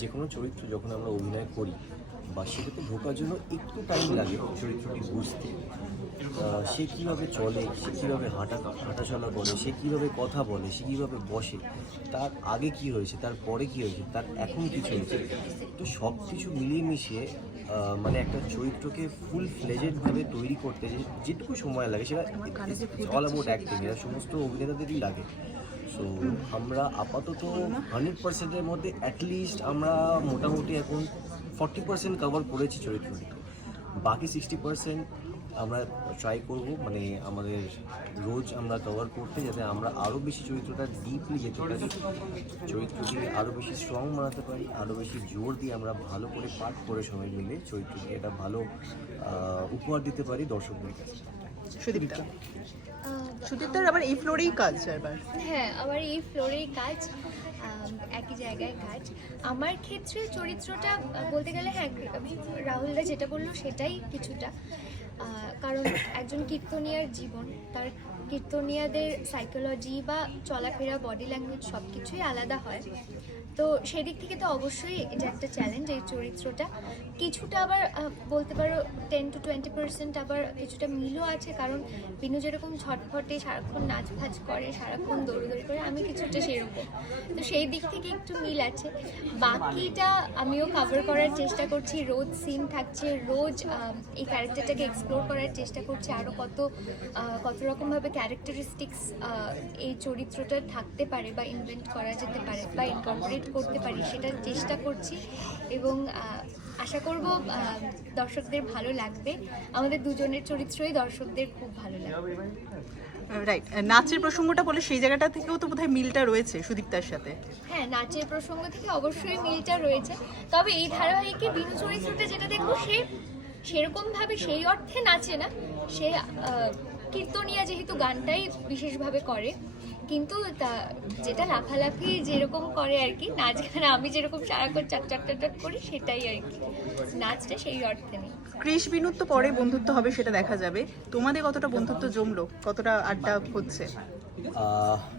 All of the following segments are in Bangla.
যে কোনো চরিত্র যখন আমরা অভিনয় করি বা সেটাতে ঢোকার জন্য একটু টাইম লাগে চরিত্রটি বুঝতে। সে কীভাবে চলে সে কীভাবে হাঁটা হাঁটাচলা করে সে কীভাবে কথা বলে সে কীভাবে বসে তার আগে কি হয়েছে তার পরে কি হয়েছে তার এখন কি চলছে তো সব কিছু মিলিয়ে মিশিয়ে মানে একটা চরিত্রকে ফুল ফ্লেজেডভাবে তৈরি করতে যেটুকু সময় লাগে সেটা অল অ্যাবাউট অ্যাক্টিং এরা সমস্ত অভিনেতাদেরই লাগে। সো আমরা আপাতত হান্ড্রেড পার্সেন্টের মধ্যে অ্যাটলিস্ট আমরা মোটামুটি এখন ফর্টি পার্সেন্ট কভার করেছি চরিত্রটিকে। বাকি সিক্সটি পার্সেন্ট আমরা ট্রাই করব মানে আমাদের রোজ আমরা কভার করতে যাতে আমরা আরও বেশি চরিত্রটা ডিপলি যেতে পারি চরিত্রটিকে আরও বেশি স্ট্রং বানাতে পারি আরও বেশি জোর দিয়ে আমরা ভালো করে পাঠ করে সবাই মিলে চরিত্রটিকে একটা ভালো উপহার দিতে পারি দর্শকদের কাছে। সুদীপ্তা। সুদীপ্তার আবার এই ফ্লোরেই কাজ হ্যাঁ আমার এই ফ্লোরেই কাজ একই জায়গায় কাজ। আমার ক্ষেত্রে চরিত্রটা, বলতে গেলে হ্যাঁ রাহুলদা যেটা বলল সেটাই কিছুটা। কারণ একজন কীর্তনিয়ার জীবন, তার কীর্তনিয়াদের সাইকোলজি বা চলাফেরা বডি ল্যাঙ্গুয়েজ সব কিছুই আলাদা হয়। তো সেদিক থেকে তো অবশ্যই এটা একটা চ্যালেঞ্জ এই চরিত্রটা। কিছুটা আবার বলতে পারো টেন টু টোয়েন্টি পার্সেন্ট আবার কিছুটা মিলও আছে, কারণ বিনু যেরকম ছটফটে সারাক্ষণ নাচ ফাচ করে, সারাক্ষণ দৌড়দৌড়ি করে, আমি কিছুটা সেরকম। তো সেই দিক থেকে একটু মিল আছে। বাকিটা আমিও কভার করার চেষ্টা করছি, রোজ সিন থাকছে, রোজ এই ক্যারেক্টারটাকে এক্সপ্লোর করার চেষ্টা করছি আরও কত কত রকমভাবে ক্যারেক্টারিস্টিক্স এই চরিত্রটা থাকতে পারে বা ইনভেন্ট করা যেতে পারে বা ইনকর্পোরেট করতে পারি সেটার চেষ্টা করছি এবং আশা করব দর্শকদের ভালো লাগবে। আমাদের দুজনের চরিত্রই দর্শকদের খুব ভালো লাগবে। রাইট নাচের প্রসঙ্গটা বলে সেই জায়গাটা থেকেও তো বোধহয় মিলটা রয়েছে সুদীপ্তার সাথে। হ্যাঁ নাচের প্রসঙ্গ থেকে অবশ্যই মিলটা রয়েছে। তবে এই ধারাবাহিকে বিনু চরিত্রটা যেটা দেখব সে সেরকমভাবে সেই অর্থে নাচে না। সে কীর্তনিয়া যেহেতু গানটাই বিশেষভাবে করে কিন্তু তা- যেটা লাফালাফি যেরকম করে আর কি নাচ গান আমি যেরকম সারাক্ষণ চাক চাক টাক টাক করি সেটাই আর কি। নাচটা সেই অর্থে নেই। ক্রিস বিনুর তো পরে বন্ধুত্ব হবে সেটা দেখা যাবে। তোমাদের কতটা বন্ধুত্ব জমলো? কতটা আড্ডা হচ্ছে?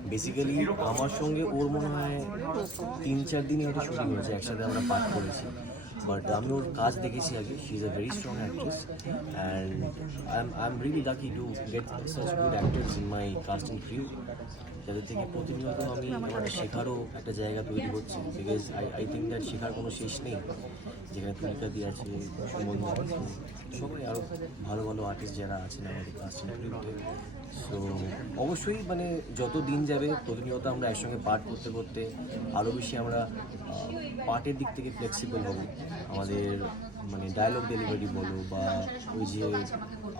বেসিক্যালি আমার সঙ্গে ওর মনে হয় তিন চার দিনই হয়তো শুটিং হয়েছে একসাথে আমরা পাঠ করেছি। বাট আমি ওর কাজ দেখেছি আগে। She is a very strong actress and I am I am really lucky to get such good actors in my casting crew যাদের থেকে প্রতিনিয়ত আমি আমার শেখারও একটা জায়গা তৈরি হচ্ছে। Because I I think that শেখার কোনো শেষ নেই। যেখানে তুলিকা দিয়ে আছে, সুমন সবাই আরও ভালো ভালো আর্টিস্ট যারা আছেন আমাদের কাস্টিং ক্রিউতে সো অবশ্যই মানে যত দিন যাবে, প্রতিনিয়ত আমরা একসঙ্গে পাঠ করতে করতে আরও বেশি আমরা পার্টের দিক থেকে ফ্লেক্সিবল হব। আমাদের মানে ডায়লগ ডেলিভারি বলো বা ওই যে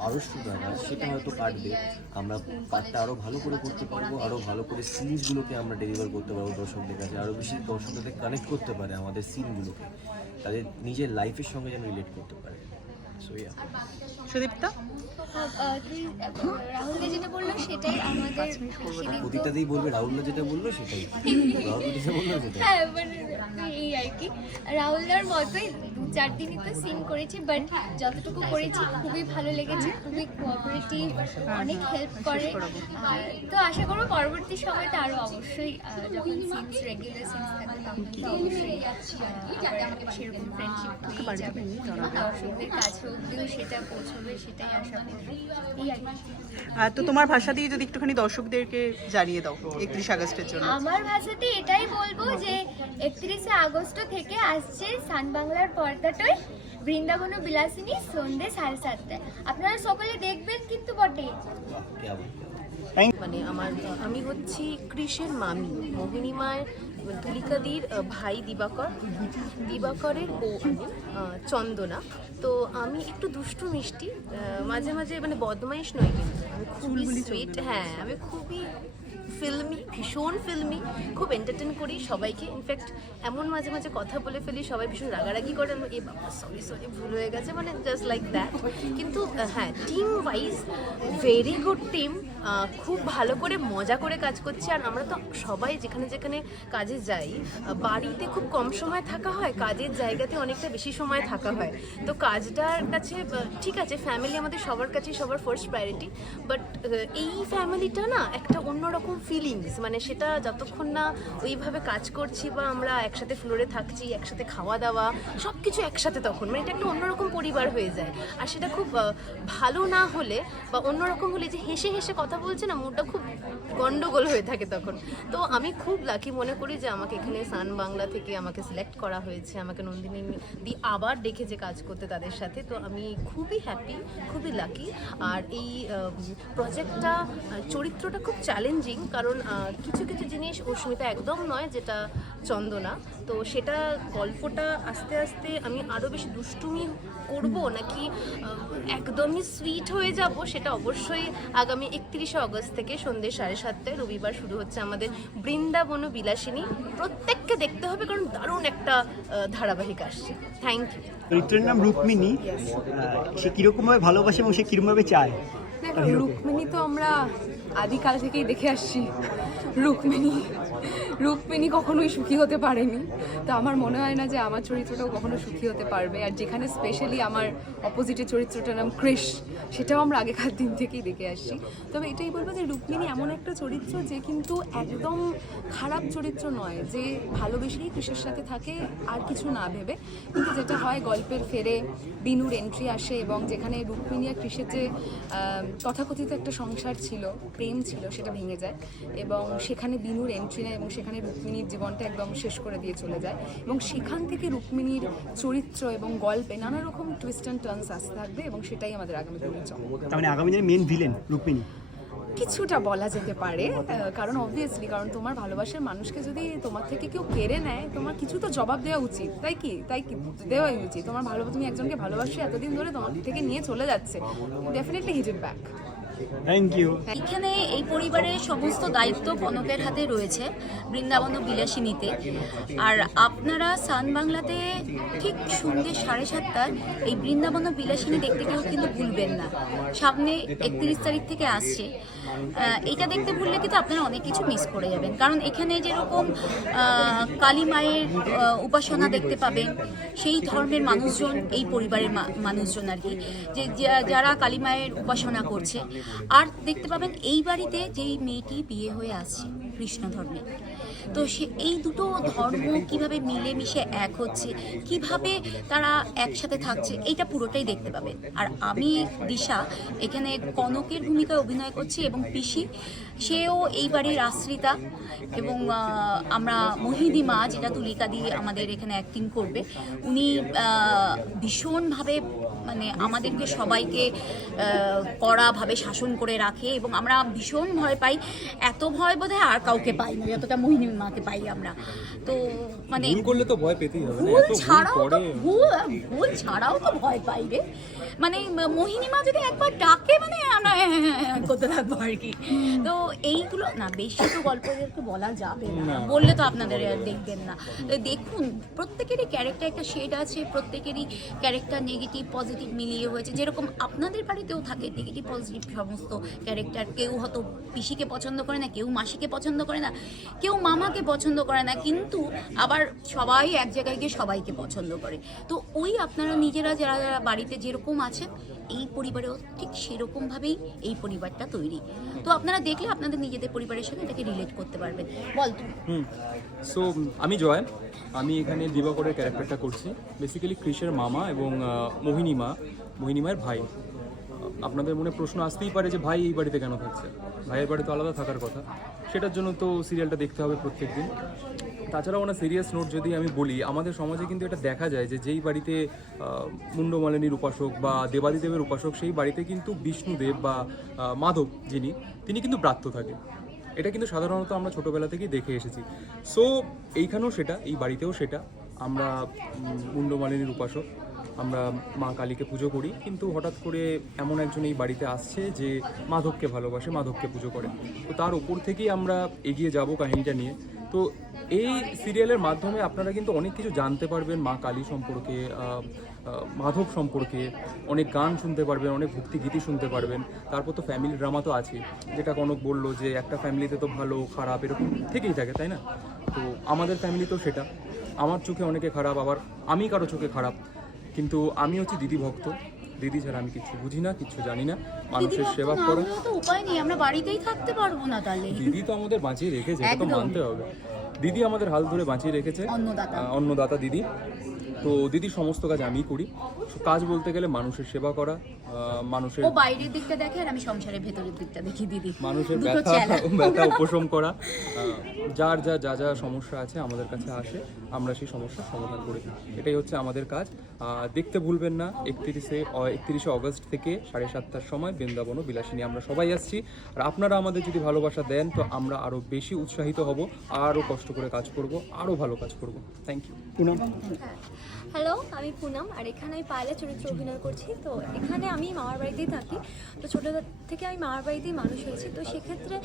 আড়ষ্ট গানা সেটা হয়তো কাটবে। আমরা পার্টটা আরও ভালো করে করতে পারব আরও ভালো করে সিনসগুলোকে আমরা ডেলিভার করতে পারব দর্শকদের কাছে আরও বেশি দর্শকদের কানেক্ট করতে পারে আমাদের সিনগুলোকে তাদের নিজের লাইফের সঙ্গে যেন রিলেট করতে পারে। So yeah Sudipta? রাহুল যেটা বলল সেটাই আমাদের সেদিন তো- প্রতিটাতেই বলবে রাহুল্লা যেটা বলল সেটাই। রাহুল যেটা বলল সেটাই। হ্যাঁ মানে এই আর কি। রাহুলদার মতোই। চার দিনই তো সিন করেছি বাট যতটুকু করেছি খুবই ভালো লেগেছে খুবই কোঅপারেটিভ অনেক হেল্প করে। আর তো আশা করব পরবর্তী সময়তে আরও অবশ্যই যখন সিনস রেগুলার সিনস থাকবে তখন তো অবশ্যই সেরকম ফ্রেন্ডশিপ হয়ে যাবে। দর্শকদের কাছে অব্দিও সেটা পৌঁছবে সেটাই আশা করব এই আর আর তো তোমার ভাষা দিয়ে যদি একটুখানি দর্শকদেরকে জানিয়ে দাও একত্রিশ আগস্টের জন্য। আমার ভাষাতে এটাই বলব যে পঁচিশে আগস্ট থেকে আসছে সান বাংলার পর্দাটয় বৃন্দাবন বিলাসিনী সন্ধ্যে সাড়ে সাতটায়। আপনারা সকলে দেখবেন কিন্তু বটে। মানে আমার, আমি হচ্ছি কৃষের মামি মোহিনীমার তুলিকাদির ভাই দিবাকর। দিবাকরের বউ চন্দনা। তো আমি একটু দুষ্টু মিষ্টি মাঝে মাঝে মানে বদমাইশ নই কিন্তু আমি খুবই সুইট হ্যাঁ আমি খুবই ফিল্মি ভীষণ ফিল্মি খুব এন্টারটেন করি সবাইকে। ইনফ্যাক্ট এমন মাঝে মাঝে কথা বলে ফেলি সবাই ভীষণ রাগারাগি করে আমি এ বাবা সরি সরি ভুল হয়ে গেছে মানে জাস্ট লাইক দ্যাট কিন্তু হ্যাঁ team wise very good team খুব ভালো করে মজা করে কাজ করছি। আর আমরা তো সবাই যেখানে যেখানে কাজে যাই বাড়িতে খুব কম সময় থাকা হয় কাজের জায়গাতে অনেকটা বেশি সময় থাকা হয়। তো কাজটার কাছে ঠিক আছে ফ্যামিলি আমাদের সবার কাছেই সবার ফার্স্ট প্রায়োরিটি বাট এই ফ্যামিলিটা না একটা অন্যরকম ফিলিংস মানে সেটা যতক্ষণ না ওইভাবে কাজ করছি বা আমরা একসাথে ফ্লোরে থাকছি, একসাথে খাওয়া দাওয়া সব কিছু একসাথে তখন মানে এটা একটা অন্যরকম পরিবার হয়ে যায়। আর সেটা খুব ভালো না হলে বা অন্যরকম হলে যে হেসে হেসে কথা বলছে না, মুডটা খুব গন্ডগোল হয়ে থাকে তখন। তো আমি খুব লাকি মনে করি যে আমাকে এখানে সান বাংলা থেকে আমাকে সিলেক্ট করা হয়েছে, আমাকে নন্দিনী দি আবার ডেকেছে কাজ করতে তাদের সাথে, তো আমি খুবই হ্যাপি খুবই লাকি আর এই প্রজেক্টটা চরিত্রটা খুব চ্যালেঞ্জিং কারণ কিছু কিছু জিনিস অস্মিতা একদম নয়, যেটা চন্দনা। তো সেটা গল্পটা আস্তে আস্তে আমি আরও বেশি দুষ্টুমি করব নাকি একদমই সুইট হয়ে যাব সেটা অবশ্যই আগামী একত্রিশে অগস্ট থেকে সন্ধ্যে সাড়ে সাতটায় রবিবার শুরু হচ্ছে আমাদের বৃন্দাবন বিলাসিনী। প্রত্যেককে দেখতে হবে কারণ দারুণ একটা ধারাবাহিক আসছে। থ্যাংক ইউ চরিত্রের নাম রুক্মিণী। সে কীরকম ভাবে ভালোবাসে এবং সে কীরকম ভাবে চায়? রুক্মিণী তো আমরা আদিকাল থেকেই দেখে আসছি। রুক্মিণী রুক্মিণী কখনোই সুখী হতে পারেনি। তো আমার মনে হয় না যে আমার চরিত্রটাও কখনো সুখী হতে পারবে। আর যেখানে স্পেশালি আমার অপোজিটের চরিত্রটার নাম ক্রেশ সেটাও আমরা আগেকার দিন থেকেই দেখে আসছি। তবে এটাই বলব যে রুক্মিণী এমন একটা চরিত্র যে কিন্তু একদম খারাপ চরিত্র নয়, যে ভালোবেসেই কৃষের সাথে থাকে, আর কিছু না ভেবে। কিন্তু যেটা হয় গল্পের ফেরে, বিনুর এন্ট্রি আসে এবং যেখানে রুক্মিণী আর কৃষের যে তথাকথিত একটা সংসার ছিল, প্রেম ছিল, সেটা ভেঙে যায় এবং সেখানে বিনুর এন্ট্রি নেয় এবং সেখানে রুক্মিণীর জীবনটা একদম শেষ করে দিয়ে চলে যায় এবং সেখান থেকে রুক্মিণীর চরিত্র এবং গল্পে নানা রকম টুইস্ট অ্যান্ড টার্নস আসতে থাকবে এবং সেটাই আমাদের আগামী দিনের চমক মানে আগামী দিনে মেন ভিলেন রুক্মিণী। কিছুটা বলা যেতে পারে কারণ অবভিয়াসলি কারণ তোমার ভালোবাসার মানুষকে যদি তোমার থেকে কেউ কেড়ে নেয়, তোমার কিছু তো জবাব দেওয়া উচিত, তাই কি? তাই কি? দেওয়াই উচিত। তোমার ভালো, তুমি একজনকে ভালোবাসে এতদিন ধরে তোমার থেকে নিয়ে চলে যাচ্ছে। Definitely hit it back thank you এখানে এই পরিবারের সমস্ত দায়িত্ব কনকের হাতে রয়েছে বৃন্দাবন বিলাসিনীতে। আর আপনারা সান বাংলাতে ঠিক সন্ধ্যে সাড়ে সাতটায় এই বৃন্দাবন বিলাসিনী দেখতে কেউ কিন্তু ভুলবেন না। সামনে একত্রিশ তারিখ থেকে আসছে। এটা দেখতে ভুললে কিন্তু আপনারা অনেক কিছু মিস করে যাবেন। কারণ এখানে যেরকম কালী মায়ের উপাসনা দেখতে পাবেন, সেই ধর্মের মানুষজন, এই পরিবারের মানুষজন আর কি। যে, যারা কালী মায়ের উপাসনা করছে আর দেখতে পাবেন এই বাড়িতে যেই মেয়েটি বিয়ে হয়ে আসছে কৃষ্ণ ধর্মে। তো সে এই দুটো ধর্ম কীভাবে মিলেমিশে এক হচ্ছে, কীভাবে তারা একসাথে থাকছে, এইটা পুরোটাই দেখতে পাবেন। আর আমি, দিশা, এখানে কনকের ভূমিকায় অভিনয় করছি এবং পিসি, সেও এই বাড়ির আশ্রিতা এবং আমরা মোহিনী মা যেটা তুলিকা দিয়ে আমাদের এখানে অ্যাক্টিং করবে, উনি ভীষণভাবে মানে আমাদেরকে সবাইকে কড়াভাবে শাসন করে রাখে এবং আমরা ভীষণ ভয় পাই। এত ভয় বোধহয় আর কাউকে পাই না যতটা মোহিনী মাকে পাই আমরা। তো মানে ভুল করলে তো ভয় পেতেই হবে ভুল ছাড়াও তো ভুল ভুল ছাড়াও তো ভয় পাই রে। মানে মোহিনী মা যদি একবার ডাকে মানে আমরা করতে থাকব আর কি। তো এইগুলো না বেশি তো গল্পদেরকে বলা যাবে না। বললে তো আপনাদের দেখবেন না। দেখুন প্রত্যেকেরই ক্যারেক্টার একটা শেড আছে প্রত্যেকেরই ক্যারেক্টার নেগেটিভ পজিটিভ মিলিয়ে হয়েছে। যেরকম আপনাদের বাড়িতেও থাকে নেগেটিভ পজিটিভ সমস্ত ক্যারেক্টার কেউ হয়তো পিসিকে পছন্দ করে না, কেউ মাসিকে পছন্দ করে না, কেউ মামাকে পছন্দ করে না, কিন্তু আবার সবাই এক জায়গায় গিয়ে সবাইকে পছন্দ করে। তো ওই আপনারা নিজেরা যারা যারা বাড়িতে যেরকম আছেন এই পরিবারেও ঠিক সেরকমভাবেই এই পরিবারটা তৈরি। তো আপনারা দেখলে আপনাদের নিজেদের পরিবারের সাথে এটাকে রিলেট করতে পারবেন। বল হুম সো আমি জয়। আমি এখানে দিবাকরের ক্যারেক্টারটা করছি। বেসিক্যালি ক্রিসের মামা এবং আহ, মোহিনী মা মোহিনী মায়ের ভাই। আপনাদের মনে প্রশ্ন আসতেই পারে যে ভাই এই বাড়িতে কেন থাকছে? ভাইয়ের বাড়ি তো আলাদা থাকার কথা। সেটার জন্য তো সিরিয়ালটা দেখতে হবে প্রত্যেকদিন। তাছাড়া ওনার সিরিয়াস নোট যদি আমি বলি, আমাদের সমাজে কিন্তু এটা দেখা যায় যে যেই বাড়িতে মুন্ডমালিনীর উপাসক বা দেবাদিদেবের উপাসক সেই বাড়িতে কিন্তু বিষ্ণুদেব বা মাধব যিনি, তিনি কিন্তু ব্রাত্য থাকে এটা কিন্তু সাধারণত আমরা ছোটোবেলা থেকেই দেখে এসেছি। সো এইখানেও সেটা, এই বাড়িতেও সেটা। আমরা মুন্ডমালিনীর উপাসক আমরা মা কালীকে পুজো করি, কিন্তু হঠাৎ করে এমন একজন এই বাড়িতে আসছে যে মাধবকে ভালোবাসে, মাধবকে পুজো করে। তো তার উপর থেকেই আমরা এগিয়ে যাব কাহিনীটা নিয়ে। তো এই সিরিয়ালের মাধ্যমে আপনারা কিন্তু অনেক কিছু জানতে পারবেন মা কালী সম্পর্কে মাধব সম্পর্কে। অনেক গান শুনতে পারবেন, অনেক ভক্তি গীতি শুনতে পারবেন। তারপর তো ফ্যামিলি ড্রামা তো আছে। যেটা কনক বলল যে একটা ফ্যামিলিতে তো ভালো, খারাপ এরকম থেকেই থাকে, তাই না? তো আমাদের ফ্যামিলি তো সেটা। আমার চোখে অনেকে খারাপ, আবার আমি কারও চোখে খারাপ। কিন্তু আমি হচ্ছি দিদি ভক্ত। দিদি ছাড়া আমি কিছু বুঝি না কিছু জানি না। মানুষের সেবা করে। তো উপায় নেই আমরা বাড়িতেই থাকতে পারব না তাহলে। দিদি তো আমাদের বাঁচিয়ে রেখেছে এটা তো। মানতে হবে। দিদি আমাদের হাল ধরে বাঁচিয়ে রেখেছে। অন্নদাতা। অন্নদাতা দিদি। তো দিদি সমস্ত কাজ আমি করি। কাজ বলতে গেলে মানুষের সেবা করা মানুষের ও বাইরের দিকটা দেখে আর আমি সংসারের ভেতরের দিকটা দেখি দিদি। মানুষের ব্যথা ব্যথা উপশম করা যার যা যা যা সমস্যা আছে আমাদের কাছে আসে আমরা সেই সমস্যার সমাধান করে দিই। এটাই হচ্ছে আমাদের কাজ। দেখতে ভুলবেন না একত্রিশে একত্রিশে অগস্ট থেকে সাড়ে সাতটার সময় বৃন্দাবন ও বিলাসিনী আমরা সবাই আসছি। আর আপনারা আমাদের যদি ভালোবাসা দেন তো আমরা আরও বেশি উৎসাহিত হব আরও কষ্ট করে কাজ করব আরও ভালো কাজ করব। Thank you Poonam. হ্যালো, আমি পুনম আর এখানে আমি পায়লা চরিত্র অভিনয় করছি। তো এখানে আমি মামার বাড়িতেই থাকি। তো ছোটো থেকে আমি মামার বাড়িতেই মানুষ হয়েছি। তো সেক্ষেত্রে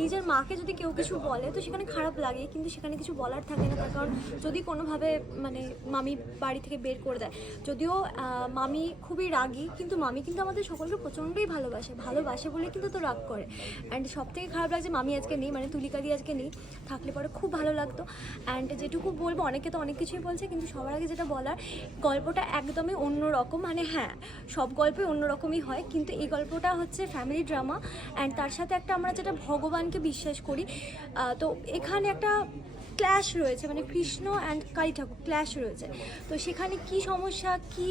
নিজের মাকে যদি কেউ কিছু বলে, তো সেখানে খারাপ লাগে, কিন্তু সেখানে কিছু বলার থাকে না। তার কারণ যদি কোনোভাবে মানে মামি বাড়ি থেকে বের করে দেয়, যদিও মামি খুবই রাগী, কিন্তু মামি কিন্তু আমাদের সকলকে প্রচণ্ডই ভালোবাসে। ভালোবাসে বলে কিন্তু তো রাগ করে। অ্যান্ড সব থেকে খারাপ লাগছে মামি আজকে নেই মানে তুলিকা দিয়ে আজকে নেই। থাকলে পরে খুব ভালো লাগতো। অ্যান্ড যেটুকু বলব, অনেকে তো অনেক কিছুই বলছে, কিন্তু সবার আগে যেটা বলার, গল্পটা একদমই অন্য রকম মানে হ্যাঁ সব গল্পই অন্যরকমই হয়, কিন্তু এই গল্পটা হচ্ছে ফ্যামিলি ড্রামা অ্যান্ড তার সাথে একটা আমরা যেটা ভগবানকে বিশ্বাস করি তো এখানে একটা ক্ল্যাশ রয়েছে মানে কৃষ্ণ অ্যান্ড কালী ঠাকুর ক্ল্যাশ রয়েছে। তো সেখানে কি সমস্যা, কি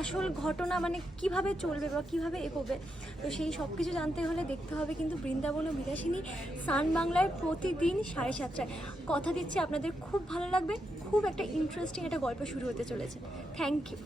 আসল ঘটনা মানে কীভাবে চলবে বা কীভাবে এগোবে, তো সেই সব কিছু জানতে হলে দেখতে হবে কিন্তু বৃন্দাবন ও বিলাসিনী সান বাংলায় প্রতিদিন সাড়ে সাতটায়। কথা দিচ্ছি, আপনাদের খুব ভালো লাগবে। খুব একটা ইন্টারেস্টিং একটা গল্প শুরু হতে চলেছে। Thank you